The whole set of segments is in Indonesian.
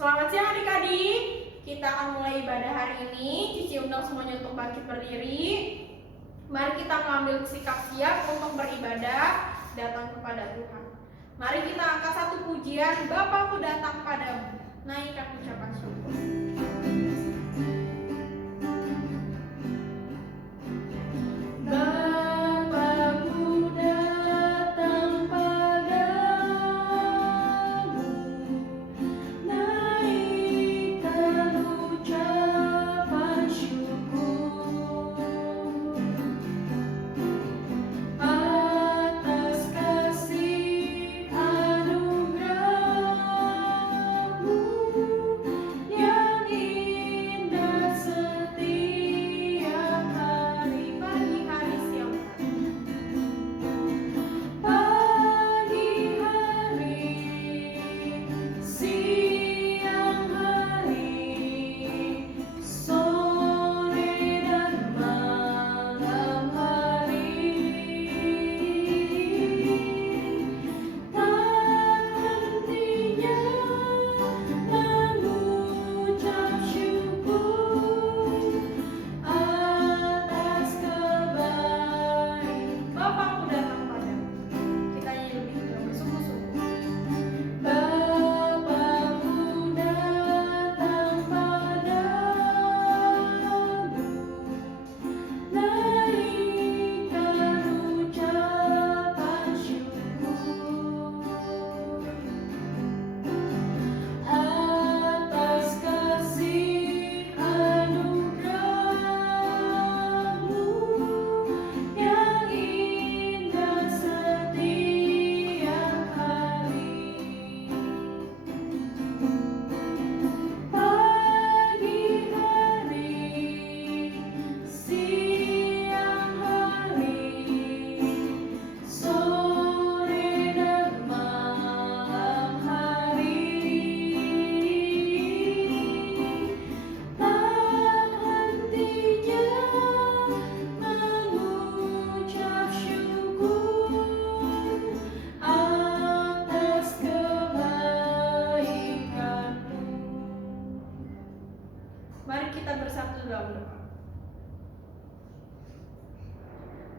Selamat siang adik-adik. Kita akan mulai ibadah hari ini. Cici undang semuanya untuk bangkit berdiri. Mari kita mengambil sikap siap untuk beribadah, datang kepada Tuhan. Mari kita angkat satu pujian, Bapakku datang padamu. Naikkan ucapan syukur.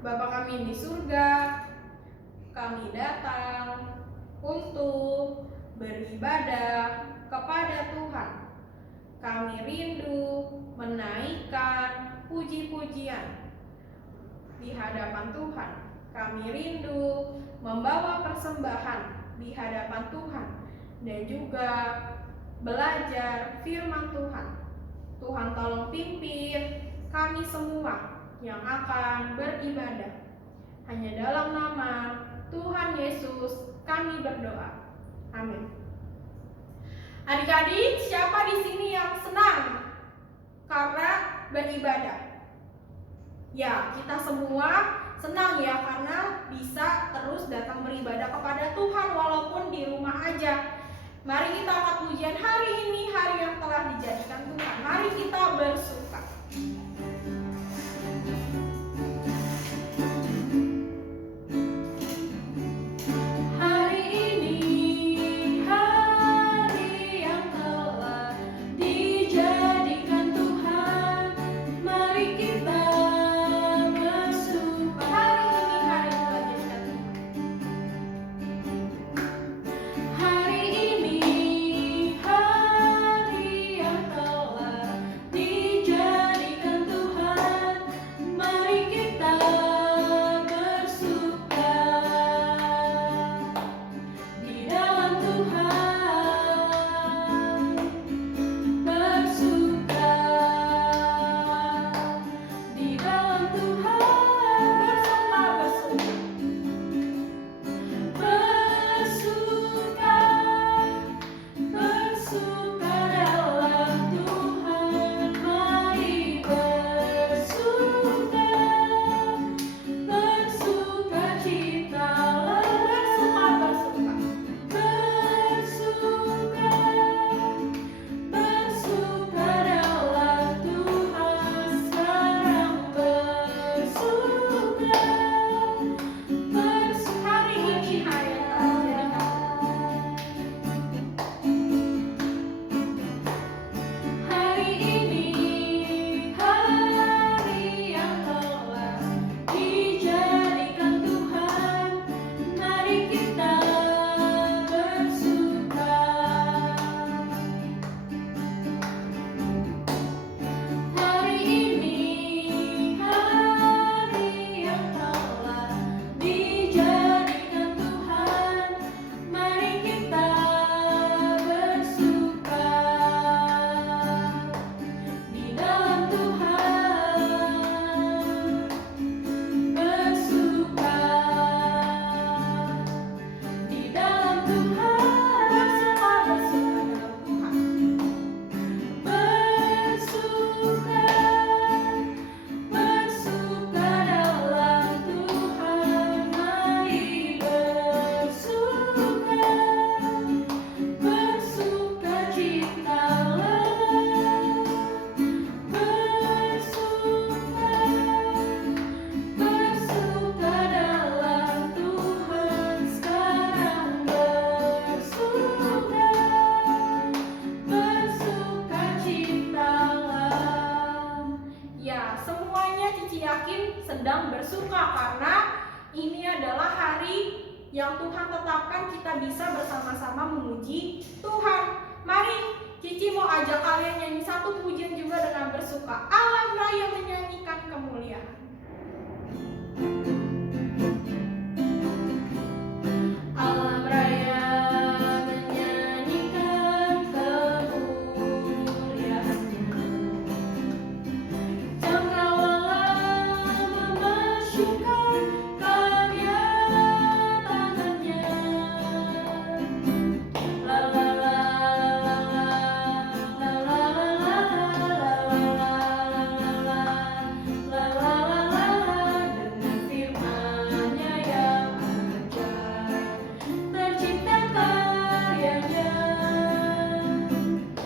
Bapa kami di surga, kami datang untuk beribadah kepada Tuhan. Kami rindu menaikkan puji-pujian di hadapan Tuhan. Kami rindu membawa persembahan di hadapan Tuhan dan juga belajar firman Tuhan. Tuhan tolong pimpin kami semua yang akan beribadah. Hanya dalam nama Tuhan Yesus kami berdoa. Amin. Adik-adik, siapa di sini yang senang karena beribadah? Ya, kita semua senang ya karena bisa terus datang beribadah kepada Tuhan walaupun di rumah aja. Mari kita angkat pujian hari ini, hari yang telah dijadikan Tuhan. Mari kita bersuka. Karena ini adalah hari yang Tuhan tetapkan kita bisa bersama-sama memuji Tuhan. Mari Cici mau ajak kalian nyanyi satu pujian juga dengan bersuka. Alam raya menyanyikan kemuliaan. Alam raya menyanyikan kemuliaan-Nya. Cakrawala memasyurkan karya tangan-Nya. La la la la la la la la la la dengan firman-Nya yang ajaib tercipta karyanya.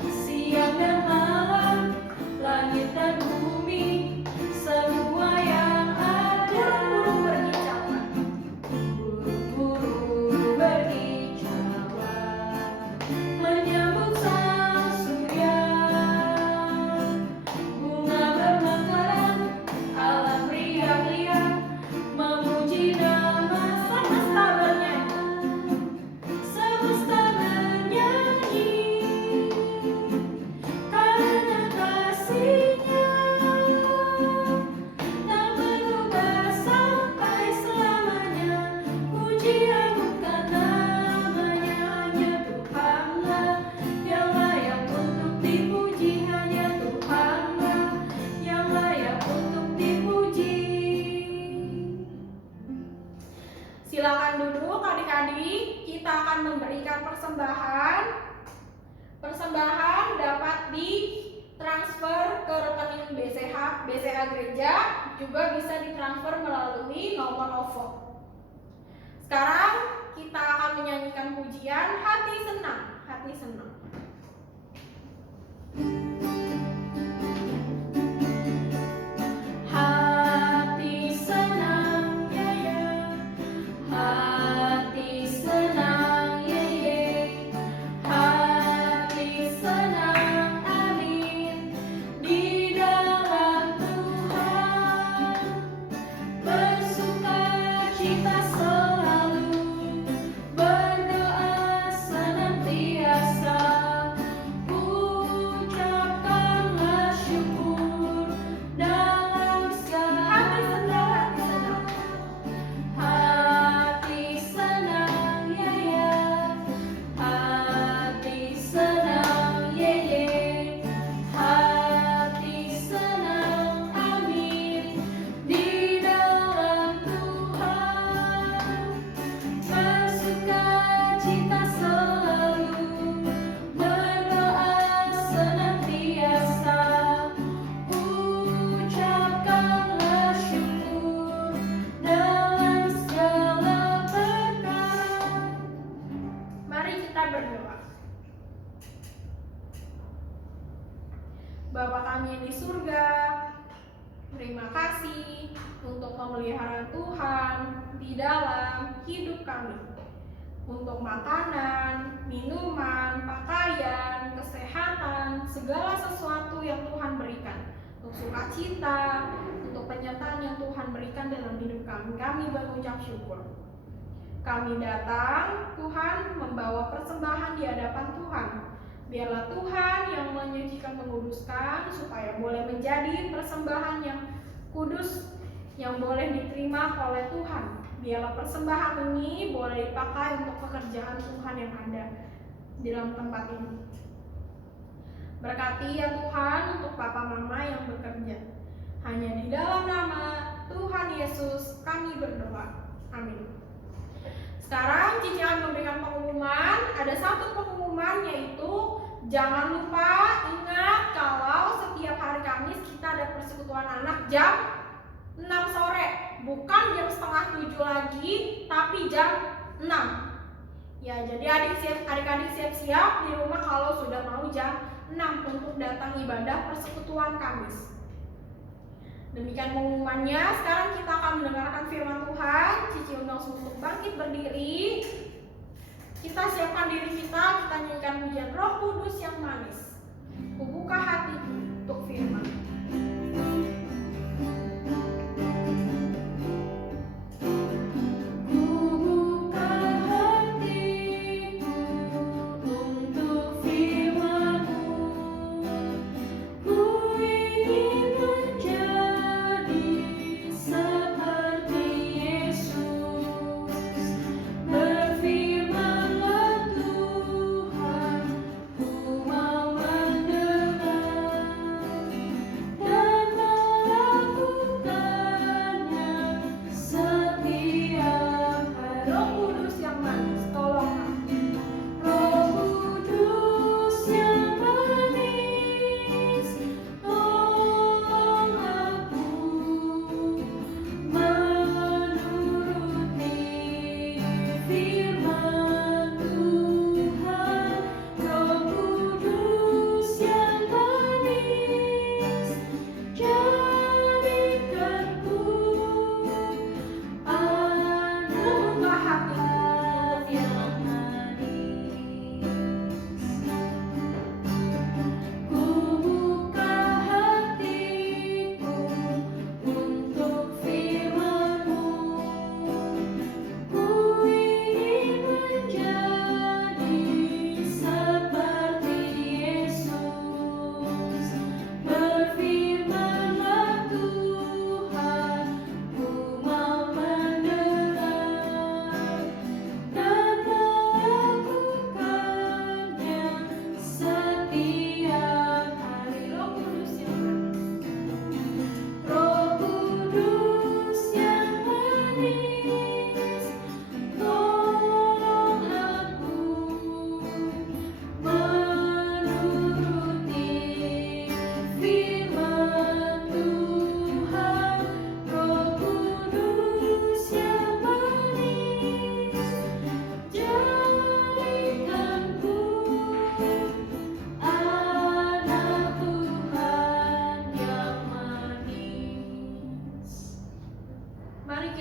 Siang dan malam, langit dan bumi, semua yang ada. Burung-burung berkicauan menyambut sang surya. Bunga bermekaran, alam riang-riang memuji nama semesta bernyanyi. Semesta bernyanyi karena kasih-Nya tak berubah sampai selamanya. Pujian bukan namanya, hanya Tuhanlah yang layak untuk dipuji. Hanya Tuhanlah yang layak untuk dipuji. Silakan duduk adik-adik, kita akan memberikan persembahan. Persembahan dapat ditransfer ke rekening BCA Gereja, juga bisa ditransfer melalui nomor OVO. Sekarang kita akan menyanyikan pujian Hati Senang, Hati Senang. Hati senang ya ya, hati senang ye ye, hati senang amin di dalam Tuhan. Bersuka cita selalu, berdoa senantiasa, ucapkanlah syukur dalam segala. Hati senang ya ya, hati senang ye ye, hati senang amin di dalam Tuhan. Bersuka cita selalu, berdoa senantiasa, ucapkanlah syukur dalam segala berkat. Mari kita berdoa. Bapa kami yang di surga, terima kasih untuk pemeliharaan Tuhan di dalam hidup kami. Untuk makanan, minuman, pakaian, kesehatan, segala sesuatu yang Tuhan berikan. Untuk sukacita, untuk penyertaan yang Tuhan berikan dalam hidup kami. Kami berucap syukur. Kami datang, Tuhan, membawa persembahan di hadapan Tuhan. Biarlah Tuhan yang menyucikan, menguduskan, supaya boleh menjadi persembahan yang kudus, yang boleh diterima oleh Tuhan. Biarlah persembahan ini boleh dipakai untuk pekerjaan Tuhan yang ada di dalam tempat ini. Berkati ya Tuhan untuk papa mama yang bekerja. Hanya di dalam nama Tuhan Yesus kami berdoa. Amin. Sekarang Cici akan memberikan pengumuman. Ada satu pengumuman, yaitu jangan lupa ingat kalau setiap hari Kamis kita ada persekutuan anak jam 6 sore. Bukan jam setengah 7 lagi, tapi jam 6. Ya, jadi adik-adik siap-siap di rumah kalau sudah mau jam 6 untuk datang ibadah persekutuan Kamis. Demikian pengumumannya. Sekarang kita akan mendengarkan firman Tuhan. Cici undang untuk bangkit berdiri. Kita siapkan diri kita nyanyikan pujian Roh Kudus yang manis. Kubuka hati untuk firman.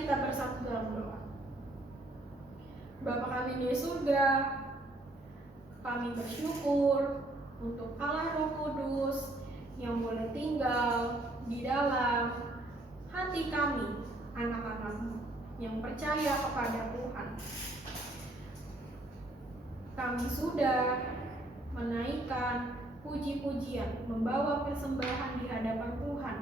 kita bersatu dalam doa. Bapa kami di surga, kami bersyukur untuk Allah Roh Kudus yang boleh tinggal di dalam hati kami, anak-anak-Mu yang percaya kepada Tuhan. Kami sudah menaikkan puji-pujian, membawa persembahan di hadapan Tuhan.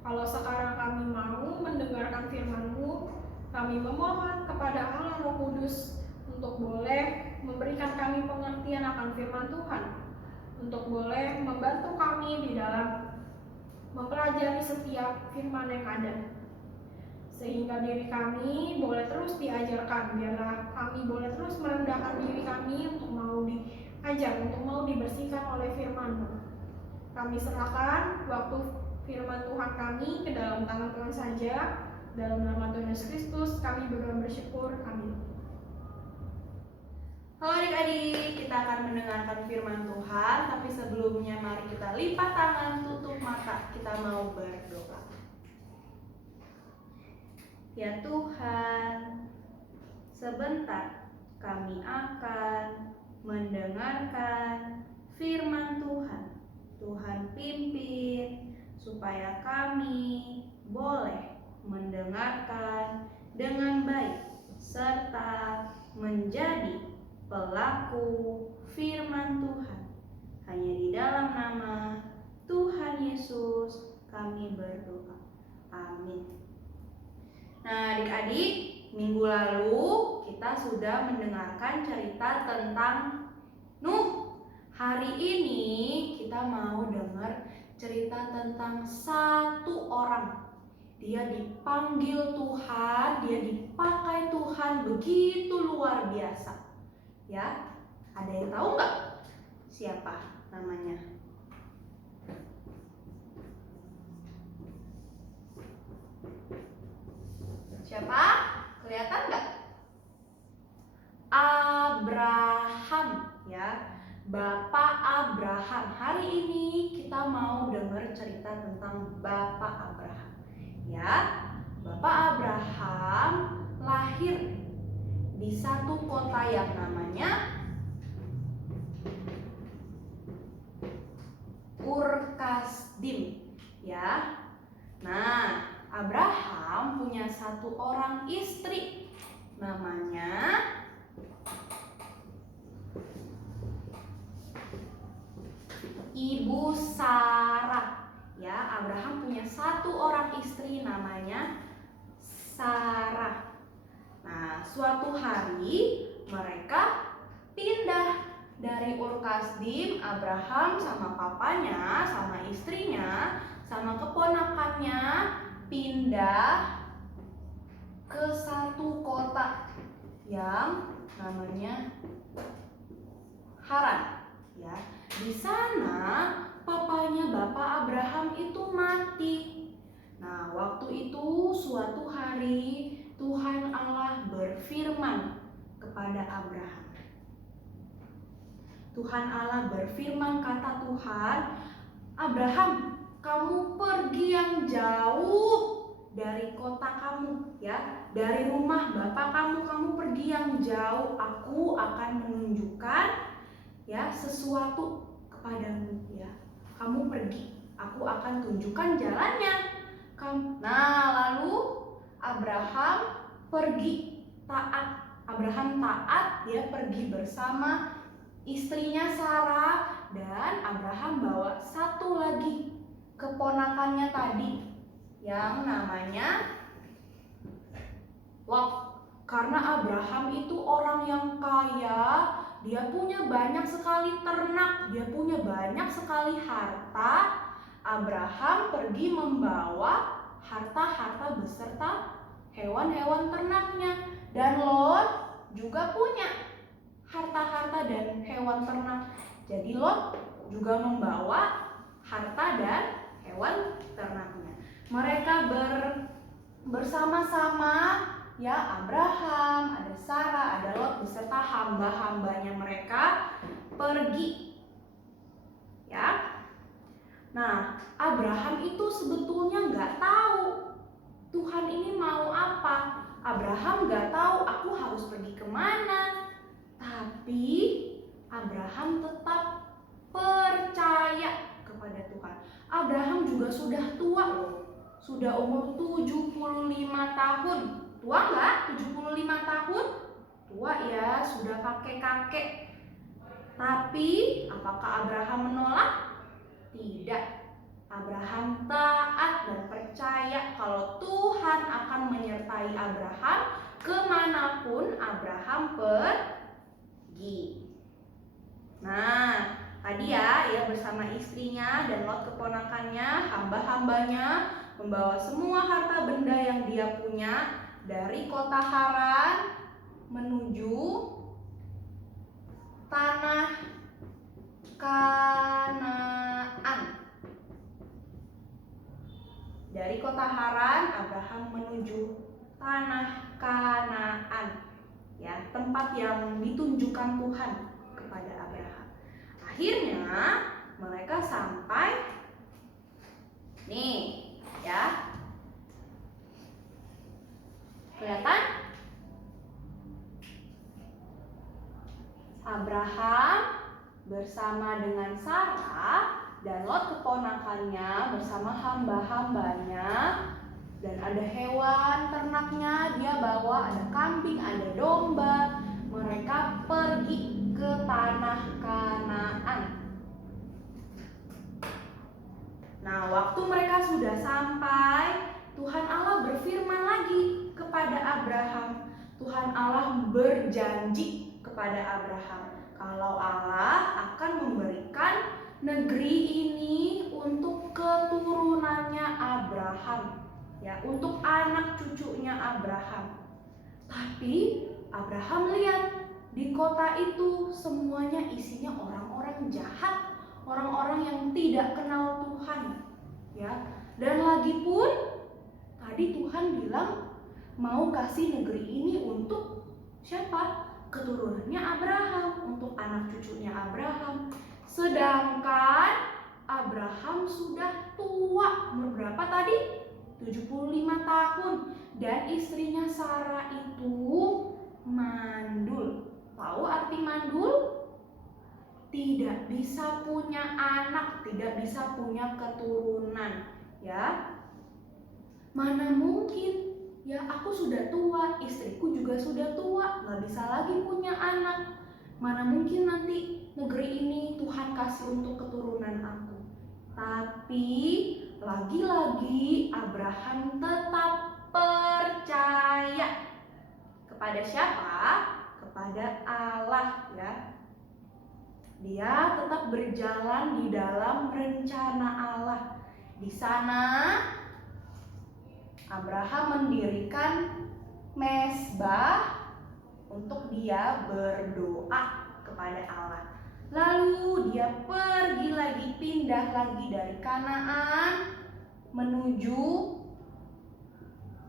Kalau sekarang kami mau mendengarkan firman-Mu, kami memohon kepada Allah Roh Kudus untuk boleh memberikan kami pengertian akan firman Tuhan, untuk boleh membantu kami di dalam mempelajari setiap firman yang ada, sehingga diri kami boleh terus diajarkan. Biarlah kami boleh terus merendahkan diri kami untuk mau diajar, untuk mau dibersihkan oleh firman-Mu. Kami serahkan waktu firman Tuhan kami ke dalam tangan Tuhan saja. Dalam nama Tuhan Yesus Kristus kami berdoa bersyukur. Amin. Halo adik-adik, kita akan mendengarkan firman Tuhan. Tapi sebelumnya mari kita lipat tangan, tutup mata. Kita mau berdoa. Ya Tuhan, sebentar kami akan mendengarkan firman Tuhan. Tuhan pimpin supaya kami boleh mendengarkan dengan baik serta menjadi pelaku firman Tuhan. Hanya di dalam nama Tuhan Yesus kami berdoa. Amin. Nah adik-adik, minggu lalu kita sudah mendengarkan cerita tentang Nuh. Hari ini kita mau dengar cerita tentang satu orang. Dia dipanggil Tuhan, dia dipakai Tuhan begitu luar biasa. Ya, ada yang tahu nggak siapa namanya? Siapa? Kelihatan nggak? Abraham, ya. Bapak Abraham. Hari ini kita mau dengar cerita tentang Bapak Abraham. Ya, Bapak Abraham lahir di satu kota yang namanya Ur Kasdim. Ya. Nah, Abraham punya satu orang istri namanya Ibu Sarah. Ya, Abraham punya satu orang istri namanya Sarah. Nah, suatu hari mereka pindah dari Ur Kasdim. Abraham sama papanya, sama istrinya, sama keponakannya pindah ke satu kota yang namanya Haran. Ya, di sana papanya Bapak Abraham itu mati. Nah, waktu itu suatu hari Tuhan Allah berfirman kepada Abraham. Tuhan Allah berfirman, kata Tuhan, Abraham, kamu pergi yang jauh dari kota kamu, ya, dari rumah bapak kamu pergi yang jauh. Aku akan menunjukkan, ya, sesuatu kepadamu, ya. Kamu pergi, aku akan tunjukkan jalannya. Nah, lalu Abraham pergi taat. Abraham taat, dia pergi bersama istrinya Sarah, dan Abraham bawa satu lagi keponakannya tadi yang namanya Lot. Karena Abraham itu orang yang kaya, dia punya banyak sekali ternak, dia punya banyak sekali harta. Abraham pergi membawa harta-harta beserta hewan-hewan ternaknya. Dan Lot juga punya harta-harta dan hewan ternak. Jadi Lot juga membawa harta dan hewan ternaknya. Mereka bersama-sama, ya, Abraham, ada Sarah, ada Lot beserta hamba-hambanya mereka pergi. Ya. Nah, Abraham itu sebetulnya nggak tahu Tuhan ini mau apa. Abraham gak tahu aku harus pergi kemana. Tapi Abraham tetap percaya kepada Tuhan. Abraham juga sudah tua loh. Sudah umur 75 tahun. Tua nggak? 75 tahun? Tua ya, sudah kakek-kakek. Tapi apakah Abraham menolak? Tidak. Abraham taat dan percaya kalau Tuhan akan menyertai Abraham kemanapun Abraham pergi. Nah, tadi ya bersama istrinya dan Lot keponakannya, hamba-hambanya membawa semua harta benda yang dia punya dari kota Haran menuju tanah Kanaan. Dari kota Haran, Abraham menuju tanah Kanaan, ya, tempat yang ditunjukkan Tuhan kepada Abraham. Akhirnya mereka sampai nih, ya. Kelihatan? Abraham bersama dengan Sarah dan Lot keponakannya bersama hamba-hambanya, dan ada hewan ternaknya, dia bawa ada kambing, ada domba. Mereka pergi ke tanah Kanaan. Nah, waktu mereka sudah sampai, Tuhan Allah berfirman lagi kepada Abraham. Tuhan Allah berjanji kepada Abraham kalau Allah akan memberikan negeri ini untuk keturunannya Abraham, ya, untuk anak cucunya Abraham. Tapi Abraham lihat di kota itu semuanya isinya orang-orang jahat, orang-orang yang tidak kenal Tuhan, ya. Dan lagi pun tadi Tuhan bilang mau kasih negeri ini untuk siapa? Keturunannya Abraham, untuk anak cucunya Abraham. Sedangkan Abraham sudah tua, umur berapa tadi? 75 tahun. Dan istrinya Sarah itu mandul. Tahu arti mandul? Tidak bisa punya anak, tidak bisa punya keturunan, ya. Mana mungkin? Ya, aku sudah tua, istriku juga sudah tua, gak bisa lagi punya anak. Mana mungkin nanti negeri ini Tuhan kasih untuk keturunan aku. Tapi lagi-lagi Abraham tetap percaya kepada siapa? Kepada Allah, ya. Dia tetap berjalan di dalam rencana Allah. Di sana Abraham mendirikan mezbah untuk dia berdoa kepada Allah. Lalu dia pergi lagi, pindah lagi dari Kanaan menuju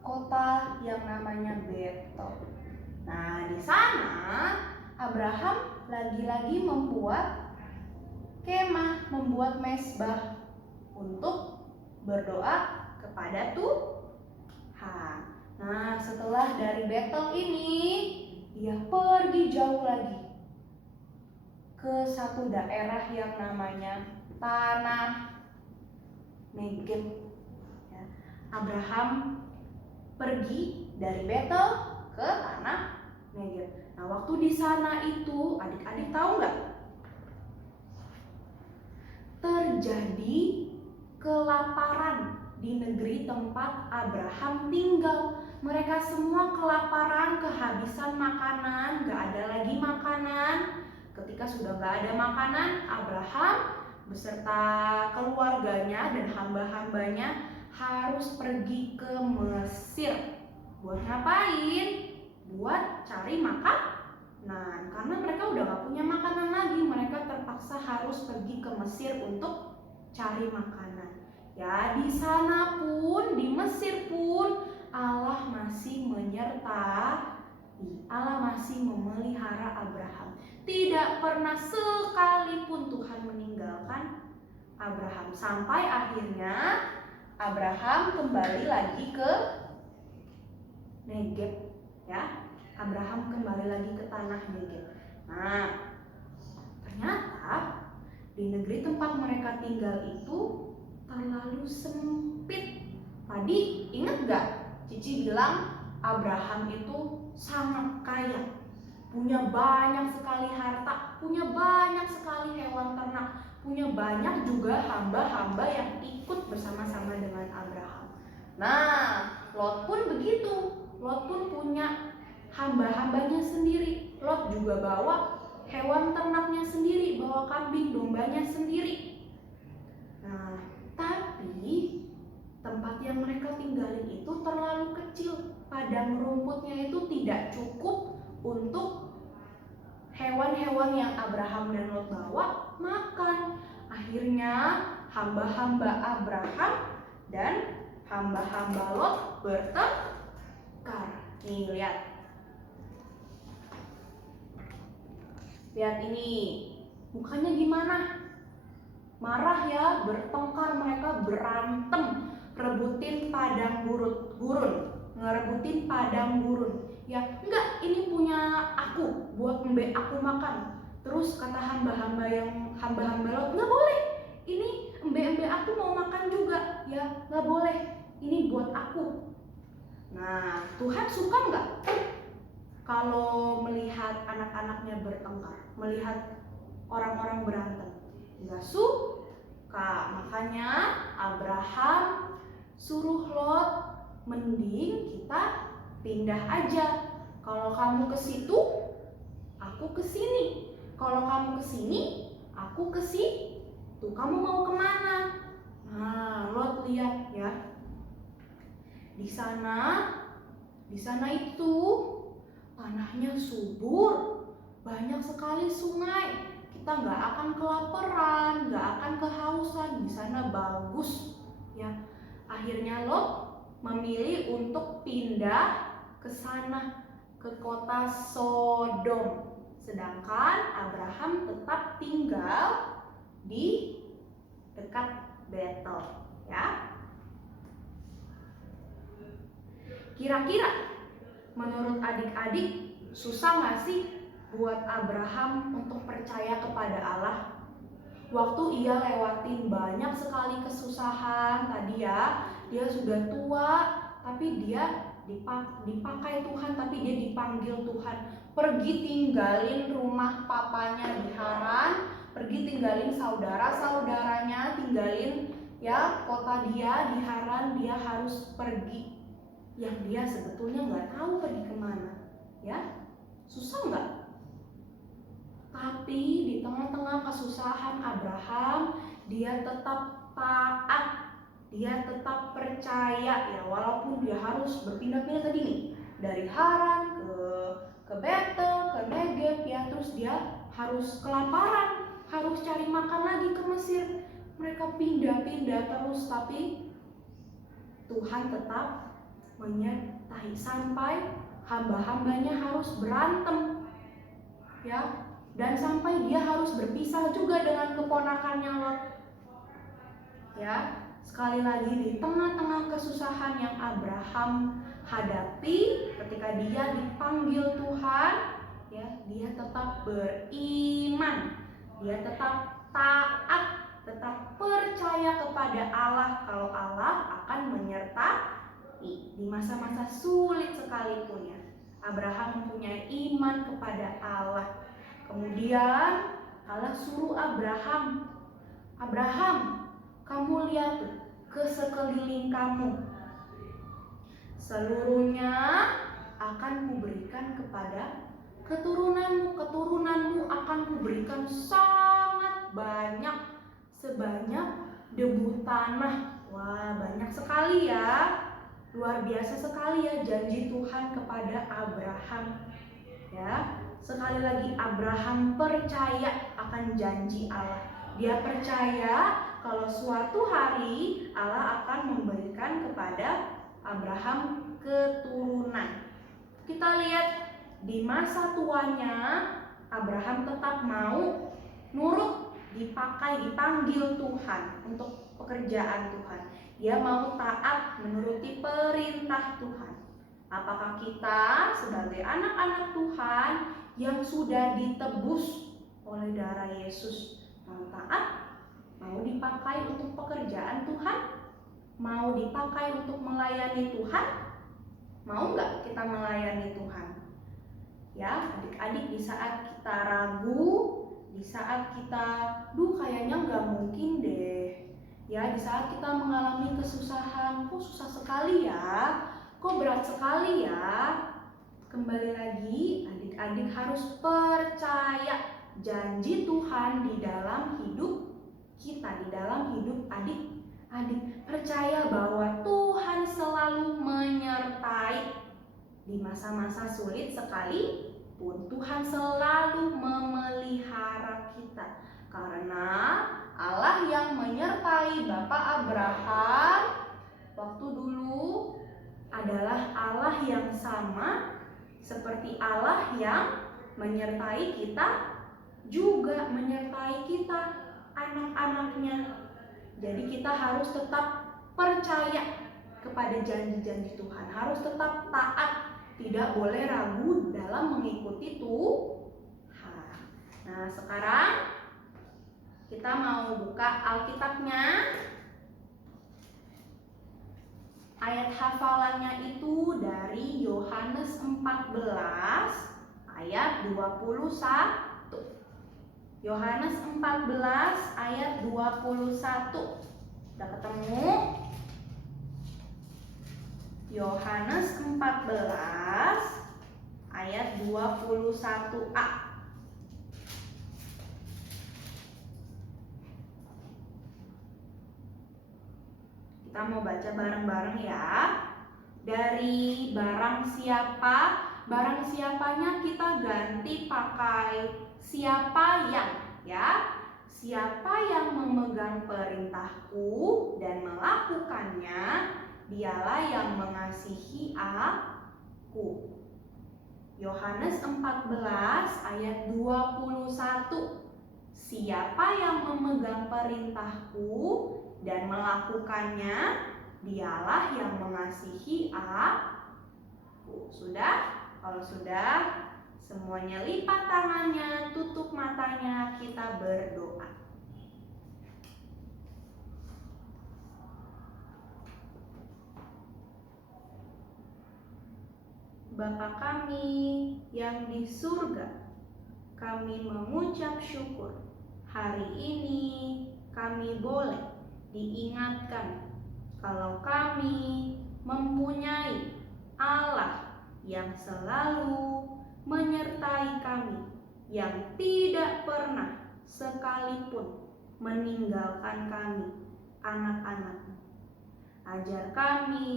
kota yang namanya Betel. Nah, di sana Abraham lagi-lagi membuat kemah, membuat mezbah untuk berdoa kepada Tuhan. Nah, setelah dari Betel ini, dia pergi jauh lagi ke satu daerah yang namanya tanah Negev. Ya. Abraham pergi dari Betel ke tanah Negev. Nah, waktu di sana itu, adik-adik tahu nggak? Terjadi kelaparan di negeri tempat Abraham tinggal. Mereka semua kelaparan, kehabisan makanan, gak ada lagi makanan. Ketika sudah gak ada makanan, Abraham beserta keluarganya dan hamba-hambanya harus pergi ke Mesir. Buat ngapain? Buat cari makanan. Karena mereka udah gak punya makanan lagi, mereka terpaksa harus pergi ke Mesir untuk cari makanan. Ya, di sana pun, di Mesir pun Allah masih menyertai, Allah masih memelihara Abraham. Tidak pernah sekalipun Tuhan meninggalkan Abraham. Sampai akhirnya Abraham kembali lagi ke Negeb, ya. Abraham kembali lagi ke tanah Negeb. Nah, ternyata di negeri tempat mereka tinggal itu terlalu sempit. Tadi ingat gak? Cici bilang Abraham itu sangat kaya, punya banyak sekali harta, punya banyak sekali hewan ternak, punya banyak juga hamba-hamba yang ikut bersama-sama dengan Abraham. Nah, Lot pun begitu. Lot pun punya hamba-hambanya sendiri. Lot juga bawa hewan ternaknya sendiri, bawa kambing dombanya sendiri. Nah, tapi tempat yang mereka tinggalin itu terlalu kecil. Padang rumputnya itu tidak cukup untuk hewan-hewan yang Abraham dan Lot bawa makan. Akhirnya hamba-hamba Abraham dan hamba-hamba Lot bertengkar. Nih, lihat ini, mukanya gimana? Marah ya, bertengkar, mereka berantem, rebutin padang gurun, ngerebutin padang gurun. Ya, enggak, ini punya aku, buat aku makan. Terus kata hamba-hamba Lot, enggak boleh, ini embe aku mau makan juga. Ya, enggak boleh, ini buat aku. Nah, Tuhan suka enggak kalau melihat anak-anaknya bertengkar, melihat orang-orang berantem? Enggak suka. Makanya Abraham suruh Lot, mending kita pindah aja. Kalau kamu ke situ, aku ke sini. Kalau kamu ke sini, aku ke situ. Kamu mau kemana? Nah, Lot lihat ya. Di sana itu tanahnya subur, banyak sekali sungai. Kita nggak akan kelaparan, nggak akan kehausan. Di sana bagus, ya. Akhirnya Lot memilih untuk pindah ke sana, ke kota Sodom. Sedangkan Abraham tetap tinggal di dekat Betel, ya. Kira-kira menurut adik-adik susah nggak sih buat Abraham untuk percaya kepada Allah? Waktu ia lewatin banyak sekali kesusahan tadi ya, dia sudah tua tapi dia dipakai Tuhan, tapi dia dipanggil Tuhan. Pergi tinggalin rumah papanya di Haran, pergi tinggalin saudara-saudaranya, tinggalin ya kota dia di Haran, dia harus pergi. Yang dia sebetulnya nggak tahu pergi kemana, ya. Susah nggak? Tapi di tengah-tengah kesusahan Abraham, dia tetap taat, dia tetap percaya ya, walaupun dia harus berpindah-pindah tadi nih, dari Haran ke Betel, ke Negeb ya, terus dia harus kelaparan, harus cari makan lagi ke Mesir. Mereka pindah-pindah terus, tapi Tuhan tetap menyertai sampai hamba-hambanya harus berantem, ya, dan sampai dia harus berpisah juga dengan keponakannya Lot, ya. Sekali lagi di tengah-tengah kesusahan yang Abraham hadapi, ketika dia dipanggil Tuhan, ya, dia tetap beriman, dia tetap taat, tetap percaya kepada Allah kalau Allah akan menyertai di masa-masa sulit sekalipun ya. Abraham mempunyai iman kepada Allah. Kemudian Allah suruh Abraham, kamu lihat tuh ke sekeliling kamu. Seluruhnya akan kuberikan kepada keturunanmu akan kuberikan sangat banyak, sebanyak debu tanah. Wah, banyak sekali ya. Luar biasa sekali ya janji Tuhan kepada Abraham. Ya, sekali lagi Abraham percaya akan janji Allah. Dia percaya kalau suatu hari Allah akan memberikan kepada Abraham keturunan. Kita lihat di masa tuanya Abraham tetap mau nurut, dipanggil Tuhan untuk pekerjaan Tuhan. Dia mau taat menuruti perintah Tuhan. Apakah kita sebagai anak-anak Tuhan yang sudah ditebus oleh darah Yesus mau taat, mau dipakai untuk pekerjaan Tuhan, mau dipakai untuk melayani Tuhan? Mau nggak kita melayani Tuhan? Ya, adik-adik, di saat kita ragu, di saat kita, kayaknya nggak mungkin deh. Ya, di saat kita mengalami kesusahan, kok susah sekali ya, kok berat sekali ya. Kembali lagi, adik-adik harus percaya janji Tuhan di dalam hidup kita, di dalam hidup adik-adik. Percaya bahwa Tuhan selalu menyertai. Di masa-masa sulit sekalipun Tuhan selalu memelihara kita. Karena Allah yang menyertai Bapak Abraham waktu dulu adalah Allah yang sama seperti Allah yang menyertai kita, juga menyertai kita, anak-anaknya. Jadi kita harus tetap percaya kepada janji-janji Tuhan, harus tetap taat, tidak boleh ragu dalam mengikuti Tuhan. Nah, sekarang kita mau buka Alkitabnya. Ayat hafalannya itu dari Yohanes 14 ayat 21. Yohanes 14 ayat 21. Udah ketemu? Yohanes 14 ayat 21a. Kita mau baca bareng-bareng ya. Dari barang siapa, barang siapanya kita ganti pakai siapa yang, ya. Siapa yang memegang perintahku dan melakukannya, dialah yang mengasihi aku. Yohanes 14 ayat 21. Siapa yang memegang perintahku dan melakukannya, dialah yang mengasihi aku. Sudah? Kalau sudah, semuanya lipat tangannya, tutup matanya, kita berdoa. Bapa kami yang di surga, kami mengucap syukur. Hari ini kami boleh diingatkan kalau kami mempunyai Allah yang selalu menyertai kami, yang tidak pernah sekalipun meninggalkan kami, anak-anak-Mu. Ajar kami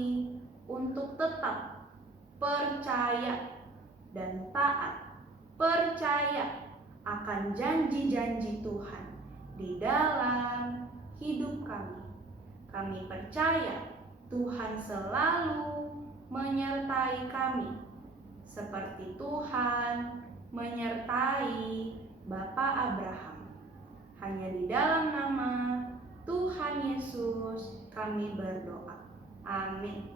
untuk tetap percaya dan taat, percaya akan janji-janji Tuhan di dalam hidup kami. Kami percaya Tuhan selalu menyertai kami, seperti Tuhan menyertai Bapak Abraham. Hanya di dalam nama Tuhan Yesus kami berdoa. Amin.